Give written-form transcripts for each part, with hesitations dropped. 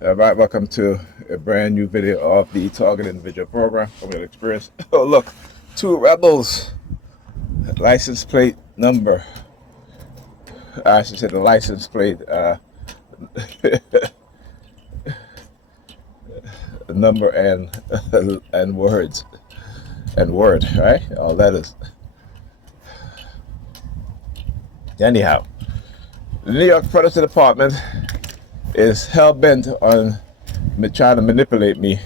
Hi. Right, welcome to a brand new video of the Target Individual Program. I'm going to experience. Oh, look, two rebels. License plate number. I should say the license plate number and and words and word, right? All letters. Anyhow, the New York Predators Department is hell bent on trying to manipulate me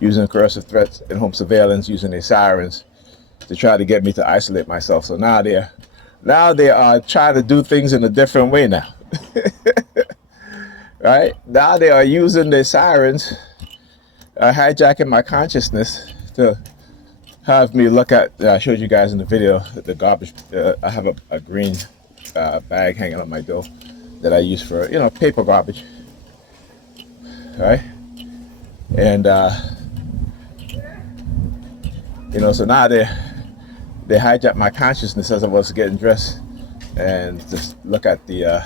using coercive threats and home surveillance, using their sirens to try to get me to isolate myself. So now they are trying to do things in a different way now. Right now they are using their sirens, hijacking my consciousness to have me look at. I showed you guys in the video the garbage. I have a green bag hanging on my door that I use for paper garbage, right? And so now they hijacked my consciousness as I was getting dressed, and just look at the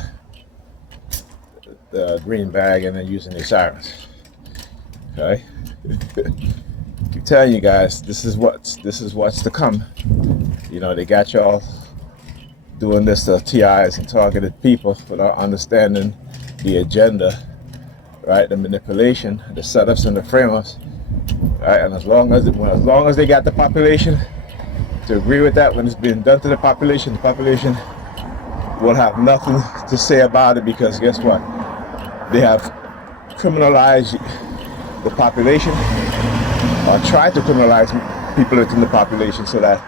green bag and then using the sirens. Okay, keep telling you guys, this is what's to come. They got y'all doing this to TIs and targeted people without understanding the agenda, right? The manipulation, the setups and the framers, right? And as long as they got the population to agree with that, when it's being done to the population will have nothing to say about it, because guess what? They have criminalized the population, or tried to criminalize people within the population, so that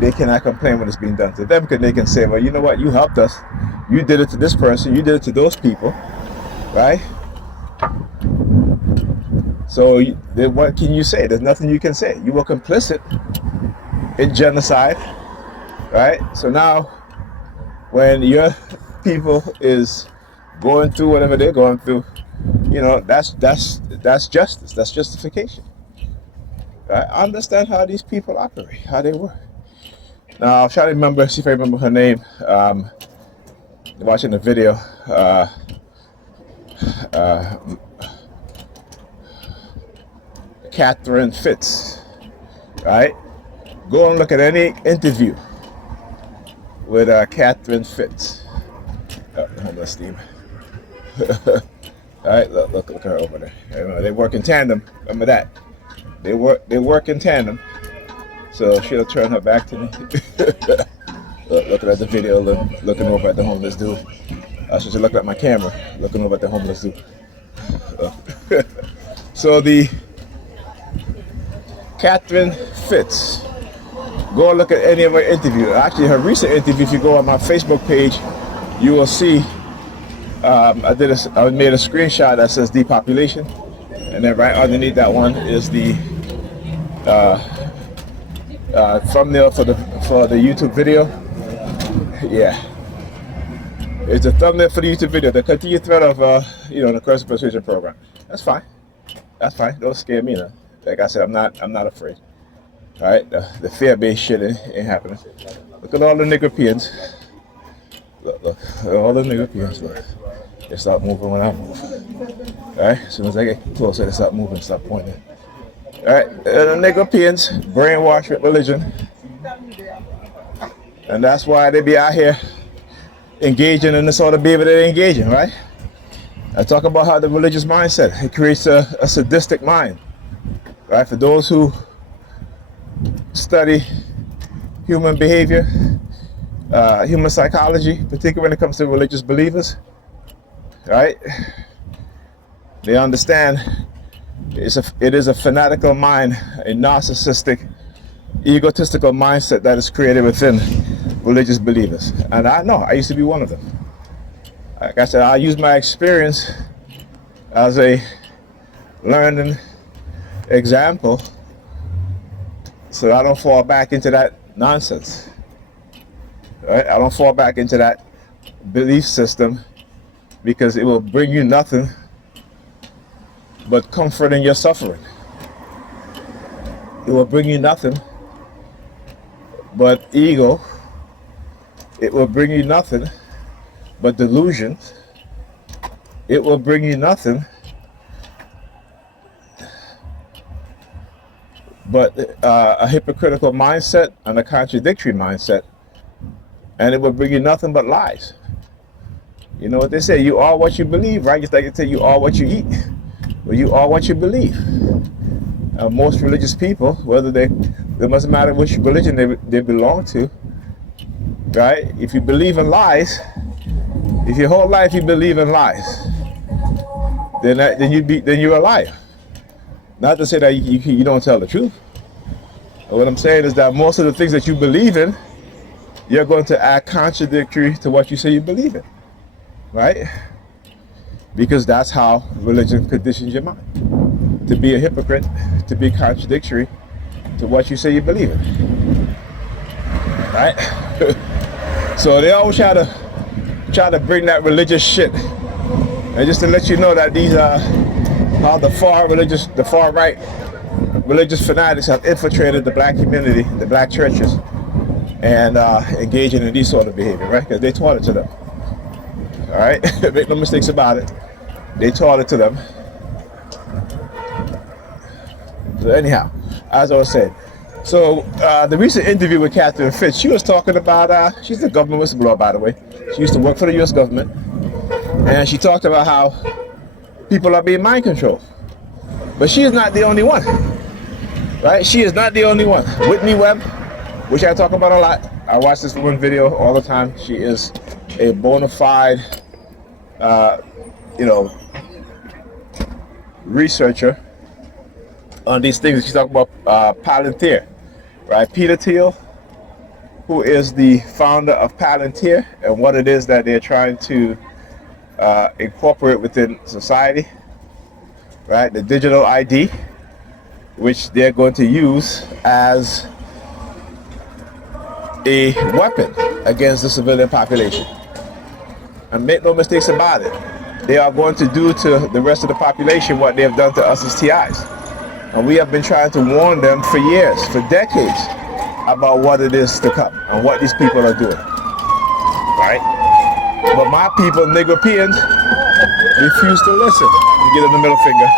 they cannot complain when it's being done to them, because they can say, well, you know what, you helped us, you did it to this person, you did it to those people, right? So what can you say? There's nothing you can say. You were complicit in genocide, right? So now when your people is going through whatever they're going through, that's justice, that's justification, right? I understand how these people operate, how they work. Now I'll try to see if I remember her name. Watching the video, Catherine Fitz, right? Go and look at any interview with Catherine Fitz. Homeless team. All right, look at her over there. They work in tandem. Remember that. They work in tandem. So she'll turn her back to me. Looking at the video, looking over at the homeless dude. I should look at my camera, looking over at the homeless dude. So the Catherine Fitz, go and look at any of her interviews. Actually, her recent interview, if you go on my Facebook page, you will see I made a screenshot that says depopulation, and then right underneath that one is the thumbnail for the YouTube video. Yeah, it's a thumbnail for the YouTube video. The continued threat of the coercive persuasion program. That's fine. That's fine. Don't scare me, now. Like I said, I'm not afraid. All right, the fear-based shit ain't happening. Look at all the niggerpeans. Look, all the niggerpeans. Look, they start moving when I move. All right, as soon as I get closer, they start moving, start pointing. All right, the niggerpeans brainwashed with religion, and that's why they be out here engaging in the sort of behavior they're engaging, right? I talk about how the religious mindset, it creates a sadistic mind, right? For those who study human behavior, human psychology, particularly when it comes to religious believers, right? They understand it is a fanatical mind, a narcissistic, egotistical mindset that is created within religious believers. And I know, I used to be one of them. Like I said, I use my experience as a learning example so I don't fall back into that nonsense. Right? I don't fall back into that belief system, because it will bring you nothing but comfort in your suffering. It will bring you nothing but ego. It will bring you nothing but delusions. it will bring you nothing but a hypocritical mindset and a contradictory mindset, and it will bring you nothing but lies. You know what they say, you are what you believe, right? Just like they say you are what you eat. Well, you are what you believe. Most religious people, whether it doesn't matter which religion they belong to, right? If you believe in lies, if your whole life you believe in lies, then you're a liar. Not to say that you don't tell the truth. But what I'm saying is that most of the things that you believe in, you're going to act contradictory to what you say you believe in, right? Because that's how religion conditions your mind. To be a hypocrite, to be contradictory to what you say you believe in, right? So they always try to bring that religious shit, and just to let you know that these are how the far right religious fanatics have infiltrated the black community, the black churches, and engaging in these sort of behavior, right? Because they taught it to them. All right, make no mistakes about it. They taught it to them. So anyhow, as I was saying, so the recent interview with Catherine Fitz, she was talking about, she's a government whistleblower, by the way. She used to work for the U.S. government, and she talked about how people are being mind controlled. But she is not the only one, right? She is not the only one. Whitney Webb, which I talk about a lot. I watch this one video all the time. She is a bona fide, researcher on these things. She's talking about Palantir, right? Peter Thiel, who is the founder of Palantir, and what it is that they're trying to incorporate within society, right? The digital ID, which they're going to use as a weapon against the civilian population. And make no mistakes about it, they are going to do to the rest of the population what they have done to us as TIs. And we have been trying to warn them for years, for decades, about what it is to come and what these people are doing, right? But my people, Negropeans, refuse to listen. You get in the middle finger.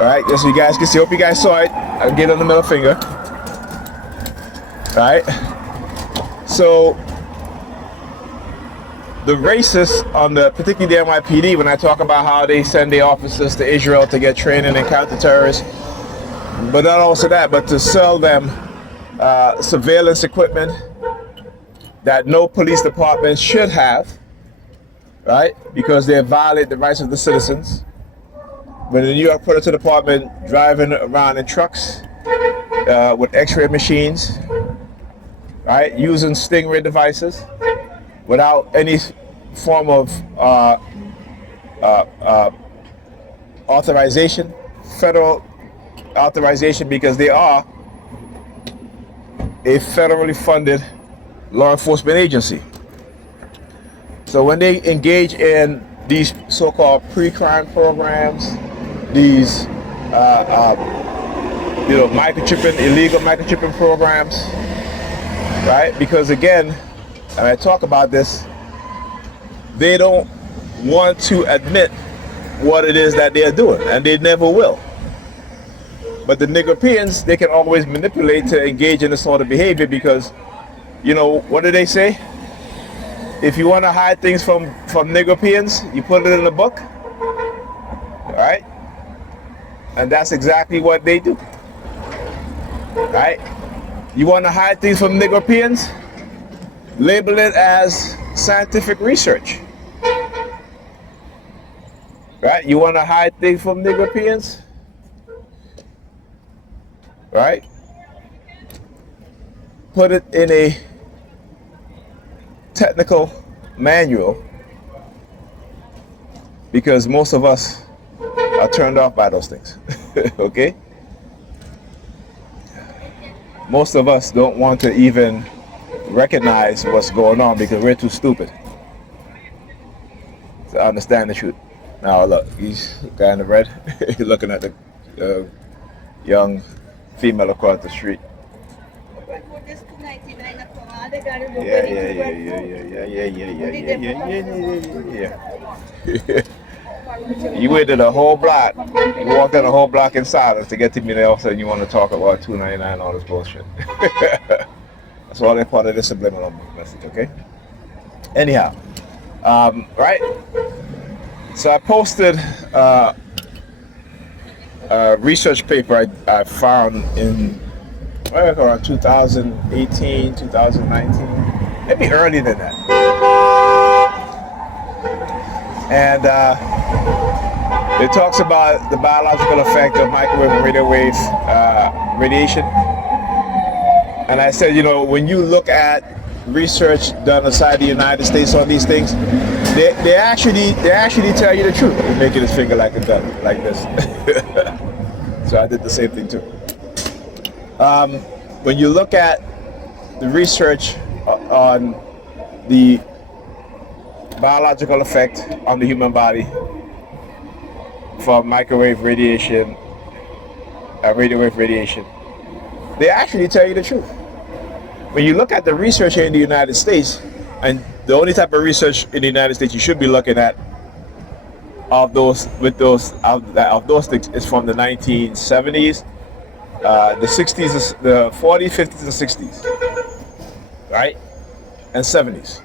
All right, just so you guys can see. Hope you guys saw it. I get on the middle finger. All right. So the racists on particularly the NYPD, when I talk about how they send their officers to Israel to get training and counter terrorists, but not also that, but to sell them surveillance equipment that no police department should have, right? Because they violate the rights of the citizens. When the New York Predators Department driving around in trucks with X-ray machines, right, using stingray devices without any form of authorization, federal authorization, because they are a federally funded law enforcement agency. So when they engage in these so-called pre-crime programs, these microchipping, illegal microchipping programs, right? Because again, and I talk about this, they don't want to admit what it is that they're doing, and they never will. But the Negropeans, they can always manipulate to engage in this sort of behavior because, what do they say? If you want to hide things from Negropeans, you put it in a book, right? And that's exactly what they do, right? You want to hide things from Negropeans? Label it as scientific research, right? You want to hide things from Negropeans, right? Put it in a technical manual, because most of us are turned off by those things. Okay? Most of us don't want to even recognize what's going on because we're too stupid to understand the truth. Now look, he's the guy in the red. He's looking at the young female across the street. Yeah, yeah, yeah, yeah, yeah, yeah, yeah, yeah, yeah, yeah, yeah, yeah, yeah. You waited a whole block. You walked down a whole block in silence to get to me, and all of a sudden you want to talk about 299 all this bullshit. That's all they're part of the subliminal message, okay? Anyhow, right? So I posted a research paper I found in around 2018, 2019, maybe earlier than that. And it talks about the biological effect of microwave and radio wave radiation. And I said, when you look at research done outside the United States on these things, they actually tell you the truth. They're making his finger like a gun, like this. So I did the same thing too. When you look at the research on the biological effect on the human body from microwave radiation, radio wave radiation, they actually tell you the truth. When you look at the research here in the United States, and the only type of research in the United States you should be looking at of those things is from the 1970s, the 60s, the 40s, 50s, and 60s, right, and 70s,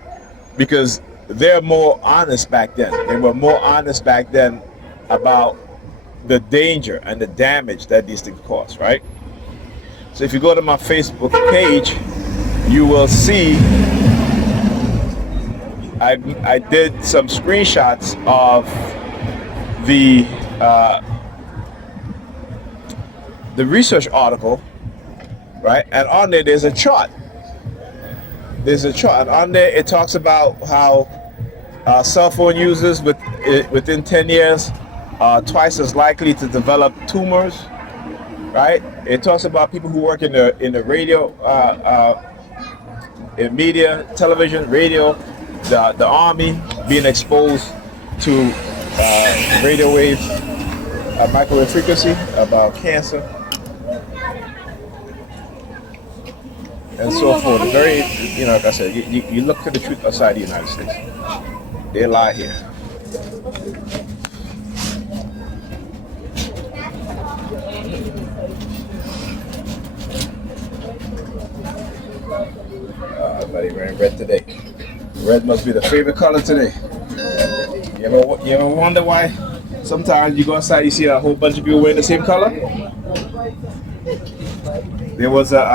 because they're more honest back then. They were more honest back then about the danger and the damage that these things cause, right? So if you go to my Facebook page, you will see I did some screenshots of the research article, right? And on there's a chart. There's a chart, and on there it talks about how cell phone users within 10 years are twice as likely to develop tumors, right? It talks about people who work in the radio, in media, television, radio, the army being exposed to radio wave, microwave frequency, about cancer, and so forth. Very, like I said, you look for the truth outside the United States. They lie here. Everybody wearing red today. Red must be the favorite color today. You ever wonder why sometimes you go outside, you see a whole bunch of people wearing the same color? There was a